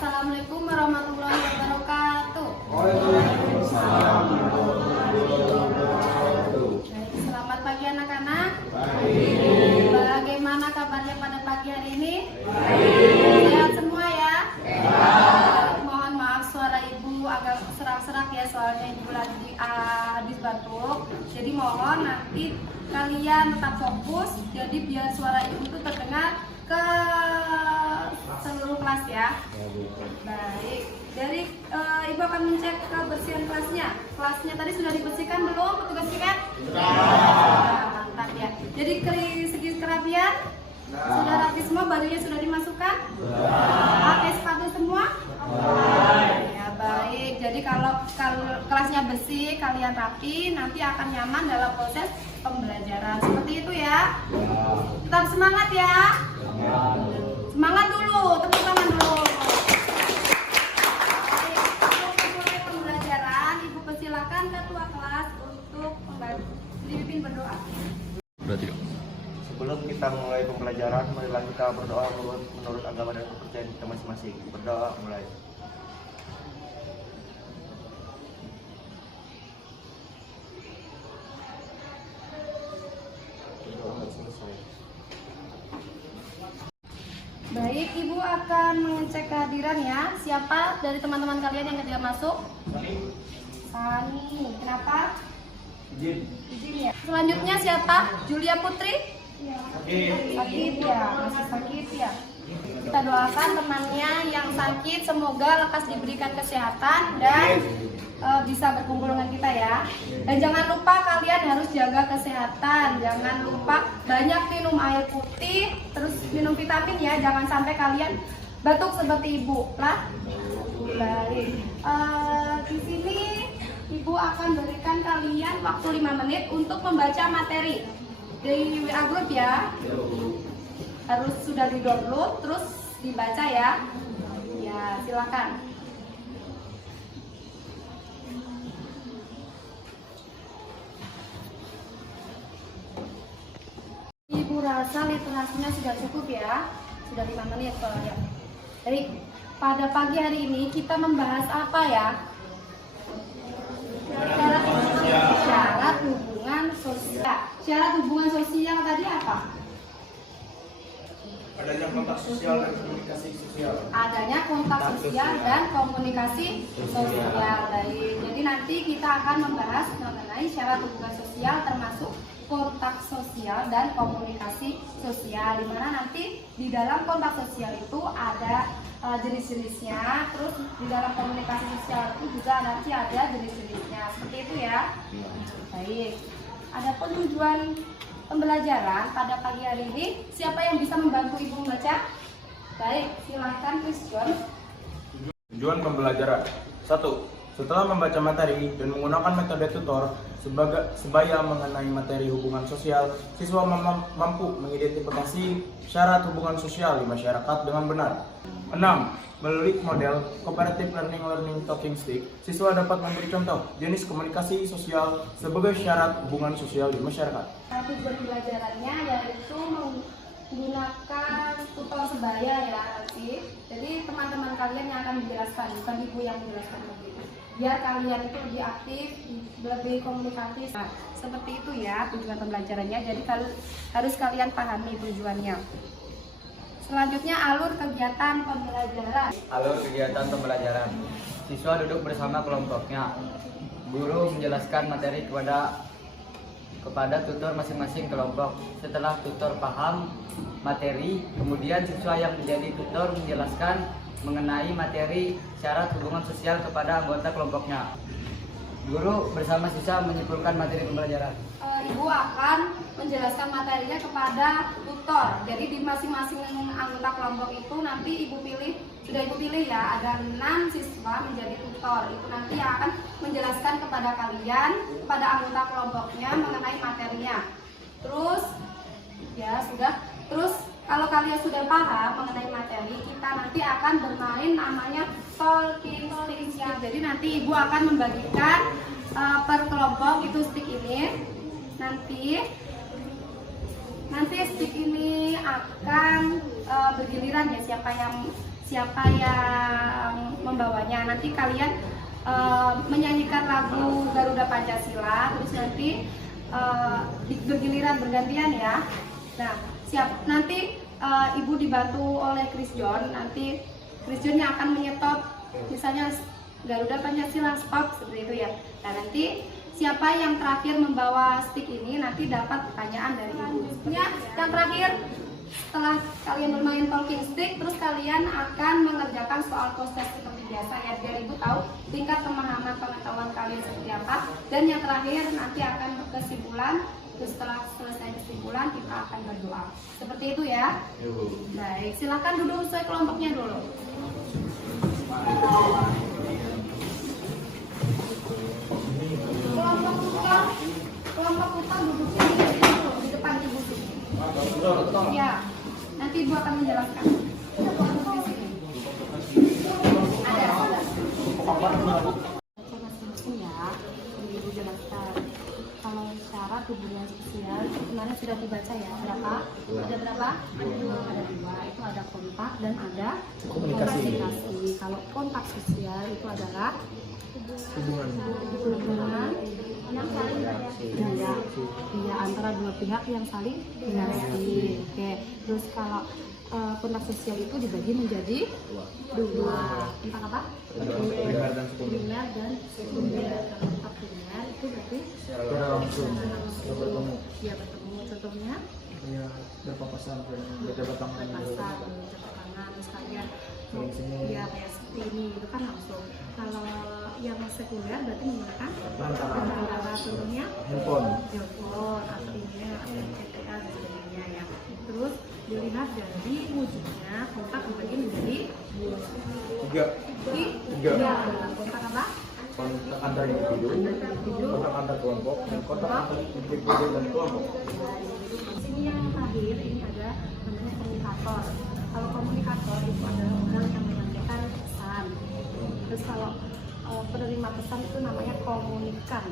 Assalamualaikum warahmatullahi wabarakatuh. Waalaikumsalam warahmatullahi wabarakatuh. Selamat pagi anak-anak. Baik. Bagaimana kabarnya pada pagi hari ini? Baik. Sehat semua ya? Sehat. Mohon maaf suara ibu agak serak-serak ya, soalnya ibu lagi habis batuk. Jadi mohon nanti kalian tetap fokus, jadi biar suara ibu itu terdengar ke seluruh kelas ya. Baik, dari ibu akan mengecek kebersihan kelasnya. Kelasnya tadi sudah dibersihkan belum petugas kan? Sudah. Mantap ya. Jadi segi kerapian sudah rapi semua, bajunya sudah dimasukkan. Pakai sepatu semua. Ya baik. Jadi kalau kelasnya bersih, kalian rapi, nanti akan nyaman dalam proses pembelajaran. Seperti itu ya. Tetap semangat ya. Semangat dulu, tepuk tangan dulu. Baik, untuk mulai pembelajaran, ibu persilakan ketua kelas untuk dipimpin berdoa. Sebelum kita mulai pembelajaran, marilah kita berdoa menurut agama dan kepercayaan kita masing-masing. Berdoa mulai. Baik, ibu akan mengecek kehadiran ya. Siapa dari teman-teman kalian yang tidak masuk? Sani. Kenapa? Izin ya. Selanjutnya siapa? Julia Putri? Sakit ya, masih sakit ya. Kita doakan temannya yang sakit semoga lekas diberikan kesehatan dan bisa berkumpul dengan kita ya. Dan jangan lupa kalian harus jaga kesehatan. Jangan lupa banyak minum air putih, terus minum vitamin ya. Jangan sampai kalian batuk seperti ibu lah. Baik. Di sini ibu akan berikan kalian waktu 5 menit untuk membaca materi di WA Group ya. Harus sudah di-download terus dibaca ya. Ya, silakan. Ibu rasa literasinya sudah cukup ya. Sudah 5 menit soalnya. Jadi pada pagi hari ini kita membahas apa ya? Syarat hubungan sosial. Syarat hubungan sosial tadi apa? Adanya kontak sosial dan komunikasi sosial. Adanya kontak sosial dan komunikasi sosial. Baik. Jadi nanti kita akan membahas mengenai syarat hubungan sosial termasuk kontak sosial dan komunikasi sosial. Di mana nanti di dalam kontak sosial itu ada jenis-jenisnya, terus di dalam komunikasi sosial itu juga nanti ada jenis-jenisnya. Seperti itu ya. Baik. Adapun tujuan pembelajaran pada pagi hari ini, siapa yang bisa membantu ibu membaca? Baik, silahkan Chris John. Tujuan pembelajaran 1. Setelah membaca materi dan menggunakan metode tutor sebaya mengenai materi hubungan sosial, siswa mampu mengidentifikasi syarat hubungan sosial di masyarakat dengan benar. 6. Melalui model Cooperative Learning Talking Stick, siswa dapat memberi contoh jenis komunikasi sosial sebagai syarat hubungan sosial di masyarakat. Tujuan pembelajarannya yaitu menggunakan tutor sebaya ya nanti. Jadi teman-teman kalian yang akan menjelaskan, bukan ibu yang menjelaskan begitu. Biar kalian itu lebih aktif, lebih komunikatif. Nah, seperti itu ya tujuan pembelajarannya. Jadi harus kalian pahami tujuannya. Selanjutnya alur kegiatan pembelajaran. Alur kegiatan pembelajaran. Siswa duduk bersama kelompoknya. Guru menjelaskan materi kepada tutor masing-masing kelompok. Setelah tutor paham materi, kemudian siswa yang menjadi tutor menjelaskan mengenai materi syarat hubungan sosial kepada anggota kelompoknya. Guru bersama siswa menyimpulkan materi pembelajaran. Ibu akan menjelaskan materinya kepada tutor. Jadi di masing-masing anggota kelompok itu nanti ibu pilih ya, ada 6 siswa menjadi tutor. Itu nanti yang akan menjelaskan kepada kalian, kepada anggota kelompoknya mengenai materinya. Terus ya sudah. Terus kalau kalian sudah paham mengenai materi, kita nanti akan bermain namanya talking stick. Jadi nanti ibu akan membagikan per kelompok itu stick ini. Nanti stick ini akan bergiliran ya, siapa yang membawanya. Nanti kalian menyanyikan lagu Garuda Pancasila, terus nanti bergiliran bergantian ya. Nah, nanti Ibu dibantu oleh Chris John. Nanti Chris John yang akan menyetop, misalnya Garuda Pancasila stop seperti itu ya. Nah, nanti siapa yang terakhir membawa stick ini nanti dapat pertanyaan dari Ibu. Ya, yang terakhir, setelah kalian bermain talking stick, terus kalian akan mengerjakan soal proses seperti biasa ya, biar Ibu tahu tingkat pemahaman pengetahuan kalian seperti apa. Dan yang terakhir nanti akan kesimpulan. Terus setelah selesai kesimpulan kita akan berdoa. Seperti itu ya. Baik, silakan duduk sesuai kelompoknya dulu. Kelompok kita duduknya di depan Ibu sini. Ya, nanti Ibu akan menjelaskan. Ada. Ya, Ibu jelaskan. Kalau syarat hubungan sosial kemarin sudah dibaca ya, berapa? Ada berapa? Ada 2. Itu ada kontak dan ada komunikasi. Kalau kontak sosial itu adalah hubungan yang saling ya, antara dua pihak yang saling berrelasi. Oke. Terus kalau kontak sosial itu dibagi menjadi 2. Tentang apa? Primer dan sekunder. Kontak primer itu berarti secara langsung bertemu. Ya, bertemu. Contohnya Ya, berpapasan, berjabat tangan, sekalian. Ya, kayak seperti ini itu kan langsung. Kalau yang sekunder berarti menggunakan perantara, contohnya handphone, artinya CTA dan sebagainya ya. Terus dilihat dari wujudnya, kontak dibagi menjadi 3. Kontak apa? kontak antar individu, kontak antar kelompok, dan kontak antar individu dan kelompok. Sini yang terakhir ini ada namanya komunikator. Kalau komunikator itu adalah orang yang menyampaikan pesan. Terus kalau penerima pesan itu namanya komunikan.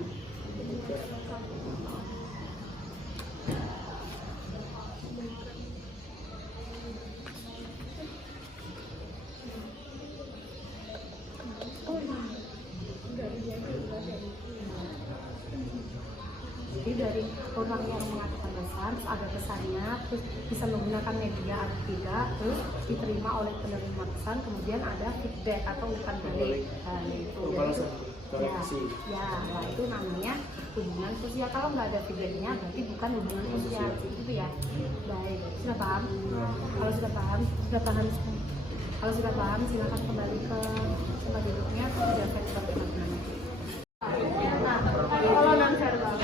Jadi dari orang yang mengatakan pesan, terus ada pesannya, terus bisa menggunakan media atau tidak, terus diterima oleh penerima pesan, kemudian ada feedback atau umpan balik. Nah, itu nah itu namanya hubungan sosial. Kalau nggak ada feedbacknya berarti bukan hubungan sosial, gitu ya. Baik, sudah paham? Kalau sudah paham, silakan kembali ke tempat duduknya, tidak faktor teman-teman. Nah, kalau non verbal,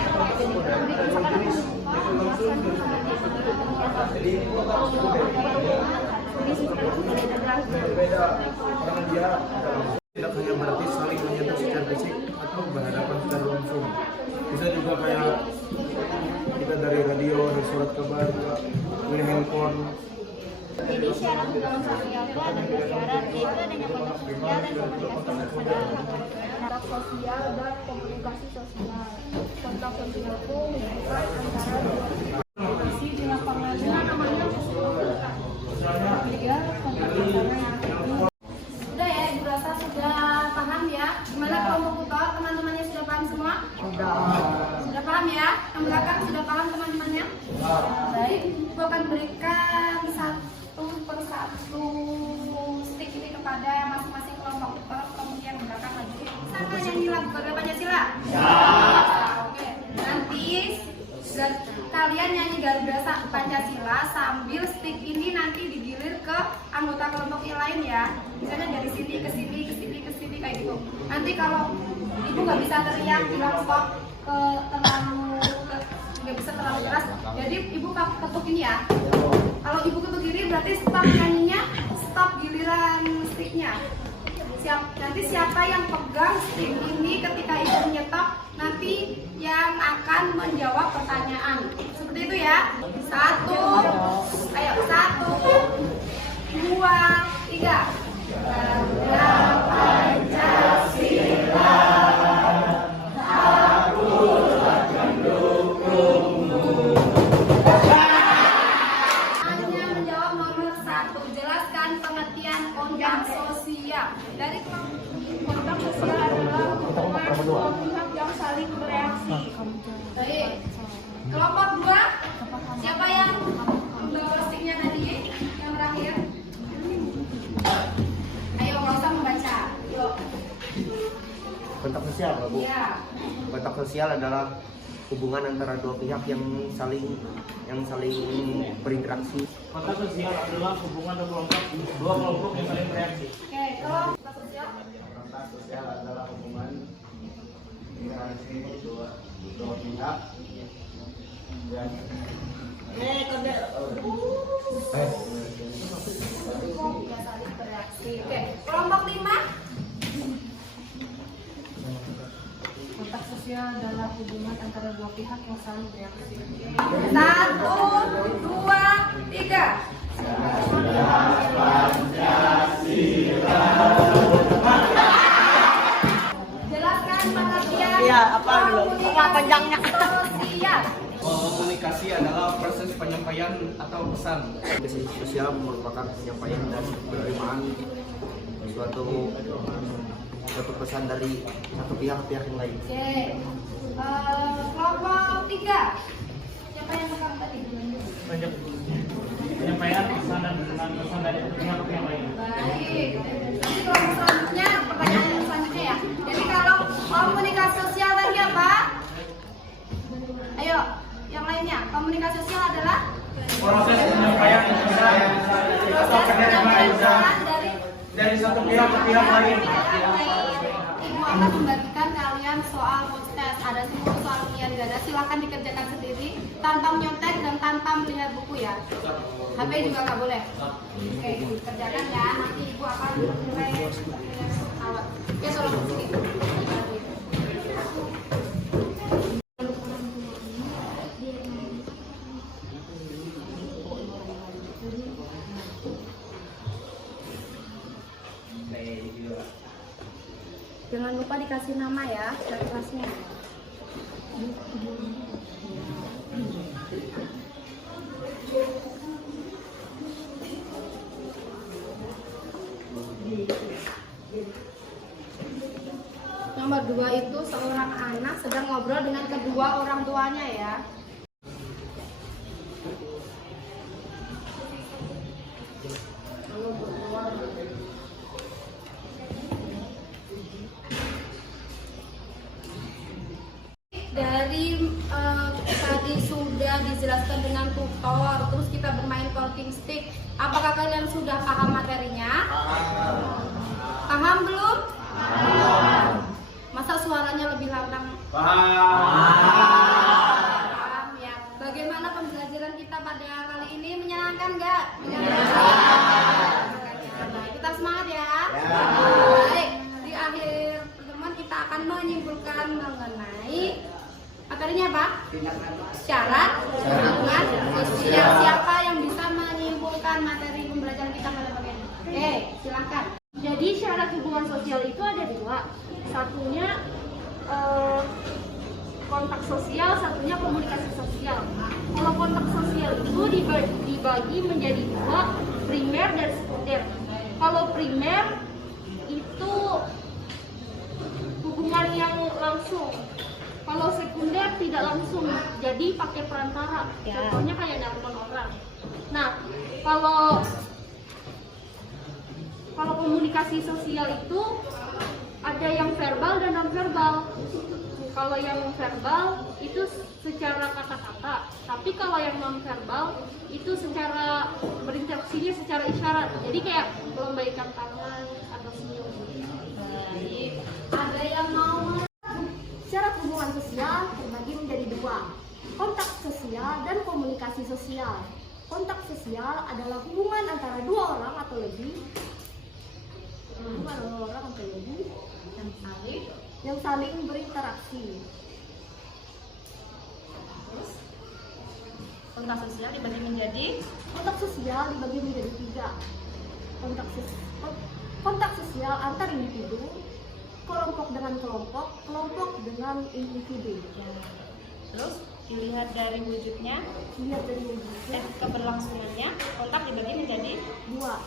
tidak hanya berarti saling menyentuh secara fisik atau berhadapan secara langsung. Bisa juga kayak kita dari radio, dari surat kabar, dari handphone. Jadi syarat hubungan sosial itu ada 2 syarat, yaitu adanya kontak sosial dan komunikasi sosial. Kontak sosial dan komunikasi sosial. Kontak sosial itu menunjukkan antara komunikasi di lapangan. Namanya ya, sudah ya, Ibu rasa sudah paham ya. Gimana kelompok tutor, teman-temannya sudah paham semua? Sudah paham ya? Yang belakang sudah paham teman-temannya? Baik, Ibu akan berikan satu persatu stick ini kepada masing-masing kelompok tutor. Kemudian belakang lagi sama nyanyi lagu Garuda Pancasila. Oke, nanti kalian nyanyi Garuda Pancasila sambil stick ini nanti digilir ke anggota kelompok yang lain ya. Misalnya dari sini ke sini, ke sini, ke sini kayak gitu. Nanti kalau Ibu nggak bisa teriak bilang stop nggak bisa terlalu keras. Jadi Ibu ketuk ini ya. Kalau Ibu ketuk ini berarti stop nyanyinya, stop giliran sticknya. Nanti siapa yang pegang stick ini ketika Ibu menyetop, nanti yang akan menjawab pertanyaan. Seperti itu ya. 1, 2, 3. Garuda Pancasila, aku mendukungmu. Hanya menjawab nomor 1. Jelaskan pengertian kontak sosial. Dari Kontak sosial adalah hubungan dua pihak yang saling bereaksi. baik. Kelompok 2, siapa yang postingnya tadi yang terakhir? Ayo, nggak usah membaca. Yuk. Kontak sosial, Bu. Iya. Kontak sosial adalah hubungan antara dua pihak yang saling berinteraksi. Kontak sosial adalah hubungan dua kelompok yang saling bereaksi. Oke, kalau kontak sosial. Kontak sosial adalah hubungan interaksi dua pihak yang Ya, saling bereaksi. Oke, kelompok 5. Kontak sosial adalah hubungan antara dua pihak yang saling bereaksi. 1, 2, 3. Jelaskan pengertian komunikasi sosial. Komunikasi adalah proses penyampaian atau pesan. Komunikasi sosial merupakan penyampaian dan penerimaan suatu pesan dari satu pihak ke pihak yang lain. Oke. Kelompok 3. Siapa yang pegang tadi? Penyampaian pesan dan pesan dari pihak ke pihak lain. Baik. Nanti kelompok selanjutnya pertanyaan selanjutnya ya. Jadi kalau komunikasi sosial tadi apa? Ayo, yang lainnya. Komunikasi sosial adalah Proses penyampaian pesan atau penerimaan pesan dari satu pihak ke pihak lain. Ibu akan membagikan kalian soal tes. Ada 10 soal ujian ganda. Silakan dikerjakan sendiri tanpa menyontek dan tanpa melihat buku ya. HP juga nggak boleh. Oke, dikerjakan ya. Nanti ibu akan mulai awal. Oke, tolong sini. Jangan lupa dikasih nama ya, dari kelasnya. Nomor 2 itu seorang anak sedang ngobrol dengan kedua orang tuanya ya. Dari tadi sudah dijelaskan dengan tutor, terus kita bermain talking stick. Apakah kalian sudah paham materinya? Paham belum? Masa suaranya lebih lantang? Paham ya. Bagaimana pembelajaran kita pada kali ini? Menyenangkan nggak? Menyenangkan. Baik, kita semangat ya. Baik, di akhir pertemuan kita akan menyimpulkan mengenai materinya apa? Syarat hubungan sosial. Siapa yang bisa menyimpulkan materi pembelajaran kita pada bagian ini? Oke, silakan. Jadi syarat hubungan sosial itu ada 2. Satunya kontak sosial, satunya komunikasi sosial. Kalau kontak sosial itu dibagi menjadi 2, primer dan sekunder. Kalau primer itu hubungan yang langsung. Kalau sekunder tidak langsung, jadi pakai perantara. Contohnya kayak nelpon orang. Nah, kalau komunikasi sosial itu ada yang verbal dan non verbal. Kalau yang verbal itu secara kata-kata, tapi kalau yang non verbal itu secara berinteraksinya secara isyarat. Jadi kayak melambaikan tangan atau senyum. Baik. Ada yang mau? Syarat hubungan sosial terbagi menjadi 2, kontak sosial dan komunikasi sosial. Kontak sosial adalah hubungan antara 2 orang atau lebih yang saling berinteraksi. Terus kontak sosial dibagi menjadi Kontak sosial dibagi menjadi 3. Kontak sosial antar individu, kelompok dengan kelompok, kelompok dengan individu. terus dilihat dari wujudnya, Lihat dari wujudnya, keberlangsungannya, kontak dibagi menjadi 2. dua,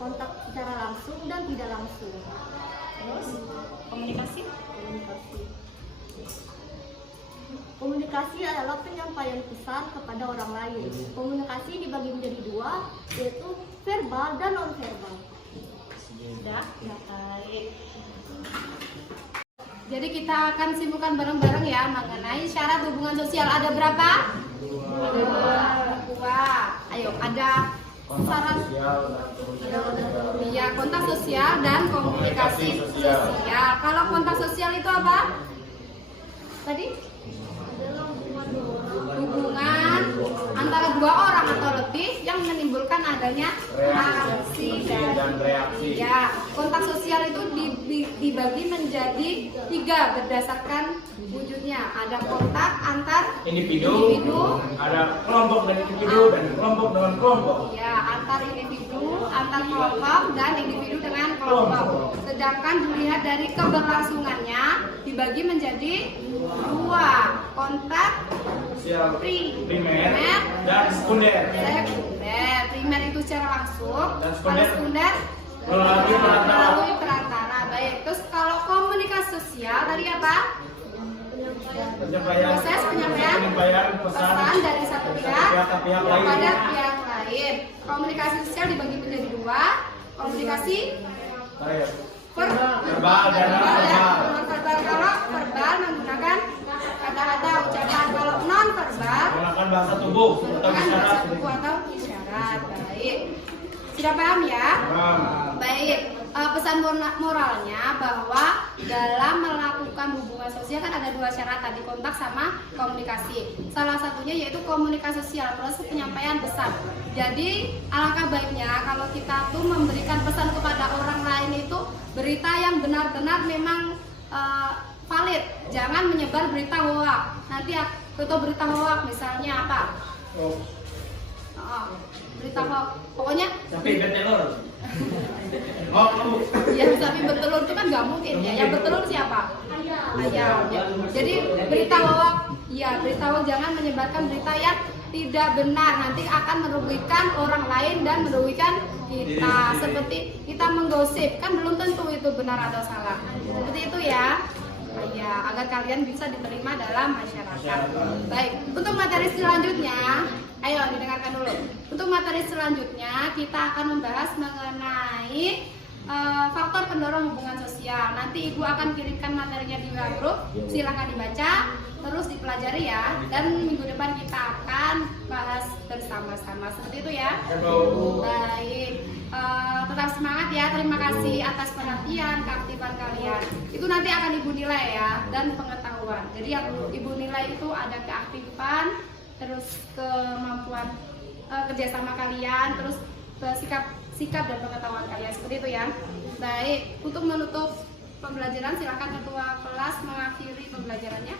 kontak secara langsung dan tidak langsung. Terus komunikasi. Komunikasi adalah penyampaian pesan kepada orang lain. Komunikasi dibagi menjadi dua, yaitu verbal dan non-verbal. Sudah, ya baik. Jadi kita akan simpulkan bareng-bareng ya mengenai syarat hubungan sosial. Ada berapa? Dua. Ayo, ada syarat ya, kontak sosial dan komunikasi sosial. Kalau kontak sosial itu apa? Tadi? Hubungan antara dua orang atau lebih yang menimbulkan adanya aksi dan reaksi. Ya, kontak sosial itu dibagi menjadi 3 berdasarkan wujudnya. Ada kontak antar individu, ada kelompok dan individu dan kelompok dengan kelompok. Ya, antar individu, antar kelompok dan individu dengan kelompok. Sedangkan dilihat dari keberlangsungannya dibagi menjadi 2, kontak primer dan sekunder. Primer itu secara langsung, Dan kalau sekunder melalui perantara. Baik, terus kalau komunikasi sosial tadi apa? Proses penyampaian pesan dari satu pihak kepada pihak lain. Komunikasi sosial dibagi menjadi 2, komunikasi verbal dan non-verbal. Kalau verbal menggunakan kata-kata ucapan, kalau non-verbal menggunakan bahasa tubuh atau isyarat. isyarat. Baik, sudah paham ya? Baik, pesan moralnya bahwa dalam melakukan hubungan sosial kan ada 2 syarat tadi, kontak sama komunikasi. Salah satunya yaitu komunikasi sosial, proses penyampaian pesan. Jadi alangkah baiknya kalau kita tuh memberikan pesan kepada orang lain itu berita yang benar-benar memang valid. Jangan menyebar berita hoak. Nanti atau berita hoak misalnya apa? Berita hoak. Pokoknya Tapi betelor. ya sapi bertelur itu kan nggak mungkin ya. Yang bertelur siapa? Ayam. Ya. Jadi berita hoak, ya berita hoak, jangan menyebarkan berita yang tidak benar. Nanti akan merugikan orang lain dan merugikan kita. Seperti kita menggosip, kan belum tentu itu benar atau salah. Seperti itu ya. Ya, agar kalian bisa diterima dalam masyarakat. Baik, untuk materi selanjutnya, ayo didengarkan dulu. Untuk materi selanjutnya kita akan membahas mengenai faktor pendorong hubungan sosial. Nanti Ibu akan kirimkan materinya di WA Group. Silahkan dibaca, terus dipelajari ya. Dan minggu depan kita akan bahas bersama-sama. Seperti itu ya. Baik, tetap semangat ya. Terima kasih atas perhatian, keaktifan kalian. Itu nanti akan Ibu nilai ya, dan pengetahuan. Jadi yang Ibu nilai itu ada keaktifan, terus kemampuan kerjasama kalian, terus sikap dan pengetahuan kalian, seperti itu ya. Baik, untuk menutup pembelajaran silakan ketua kelas mengakhiri pembelajarannya.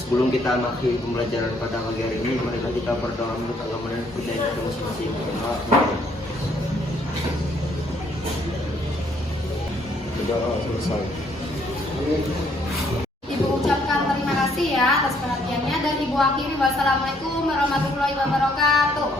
Sebelum kita mengakhiri pembelajaran pada pagi hari ini, mari kita berdoa menurut agama dan budaya kita masing-masing. Selesai. Ibu ucapkan terima kasih ya atas perhatiannya, dan Ibu akhiri wassalamualaikum warahmatullahi wabarakatuh.